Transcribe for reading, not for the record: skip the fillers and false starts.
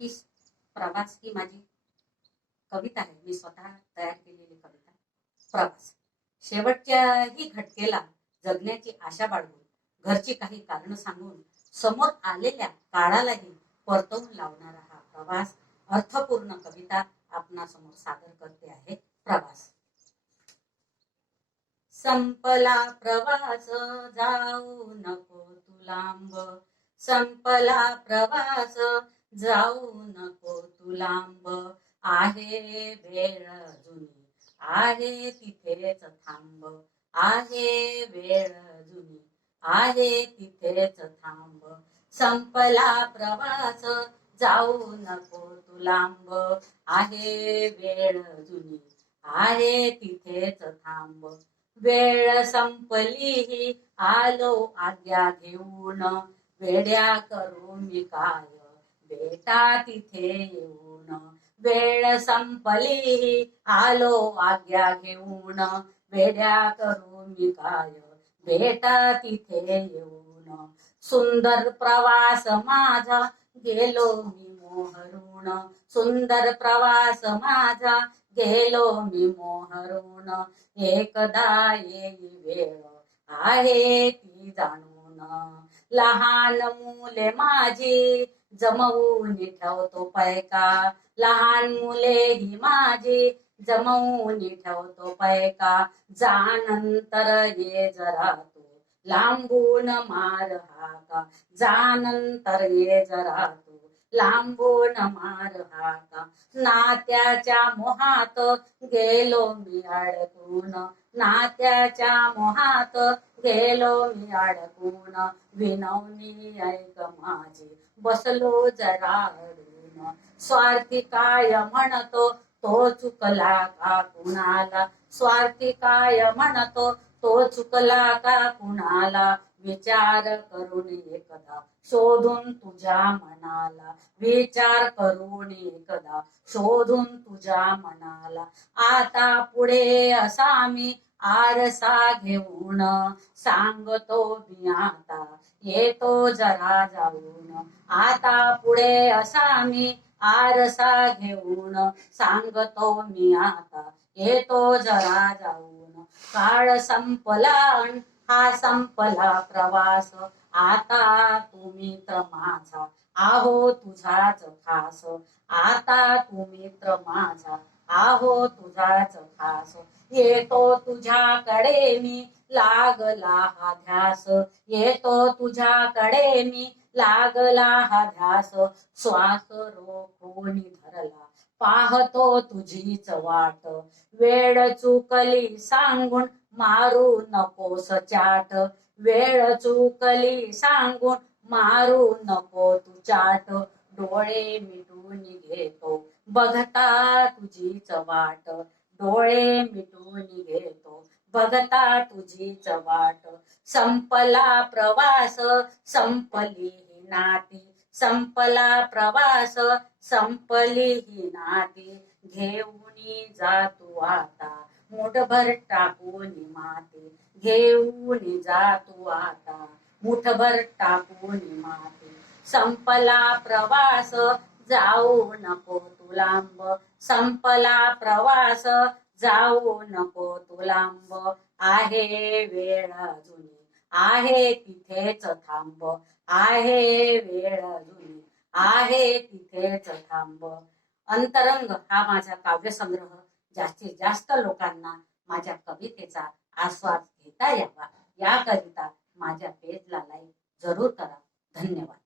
ही प्रवास ही माझी कविता आहे. मी स्वतः तयार केलेली कविता प्रवास. शेवटच्याही घटकेला जगण्याची आशा बाळगून घरची काही कारण सांगून समोर आलेल्या काळालाही परतवून लावणारा हा प्रवास अर्थपूर्ण कविता आपणासमोर सादर करते आहे. प्रवास. संपला प्रवास जाऊ नको तू लांब, संपला प्रवास जाऊ नको तू लांब, आहे वेळ जुनी आहे तिथेच थांब, आहे वेळ जुनी आहे तिथेच थांब. संपला प्रवास जाऊ नको तू लांब, आहे वेळ जुनी आहे तिथेच थांब. वेळ संपली आलो आज्ञा घेऊन, वेड्या करू मी काय बेटा तिथे येऊन. वेळ संपली आलो आज्ञा घेऊन, वेड्या करू मी काय बेटा तिथे येऊन. सुंदर प्रवास माझा गेलो मी मोहरून, सुंदर प्रवास माझा गेलो मी मोहरून. एकदा येई वेळ आहे ती जाणून, लहान मुले माझी जमवून ठेवतो पैका, लहान मुले ही माझी जमवून ठेवतो पैका. जानंतर ये जरा तू लांबून मार हाका, जानंतर ये जरा तू लांबून मार हाका. नात्याच्या मोहात गेलो मी अडकून, नात्याच्या मोहात गेलो मी अडकून. विनवणी ऐक माझी बसलो जरा अडून, स्वार्थी काय म्हणतो तो चुकला का कुणाला, स्वार्थी काय म्हणतो तो चुकला का कुणाला. विचार करून एकदा शोधून तुझ्या मनाला, विचार करून एकदा शोधून तुझ्या मनाला. आता पुढे असा मी आरसा घेऊन, सांगतो मी आता येतो जरा जाऊन. आता पुढे असा मी आरसा घेऊन, सांगतो मी आता येतो जरा जाऊन. काळ संपला हा संपला प्रवास, आता तू मित्र माझा आहो तुझाच खास, आता तू मित्र माझा आहो तुझाच खास. येतो तुझ्याकडे मी लागला हा ध्यास, येतो तुझ्याकडे मी लागला हा ध्यास. श्वास रोखून धरला पाहतो तुझीच वाट, वेळ चुकली सांगून मारू नकोस चाट, वेळ चुकली सांगून मारू नको तू चाट. डोळे मिटून घेतो बघता तुझीच वाट, डोळे मिटून घेतो बघता तुझीच वाट. संपला प्रवास संपली ही नाती, संपला प्रवास संपली ही नाती. घेऊन जा तू आता मुठभर टाकून माती, घेऊन जा तू आता मुठभर टाकून माती. संपला प्रवास जाऊ नको तू लांब, संपला प्रवास जाऊ नको तू लांब. आहे वेळ जुनी आहे तिथेच थांब, आहे वेळ जुनी आहे तिथेच थांब. अंतरंग हा माझा काव्यसंग्रह जास्तीत जास्त लोकांना माझ्या कवितेचा आस्वाद घेता यावा याकरिता माझ्या पेजला लाईक जरूर करा. धन्यवाद.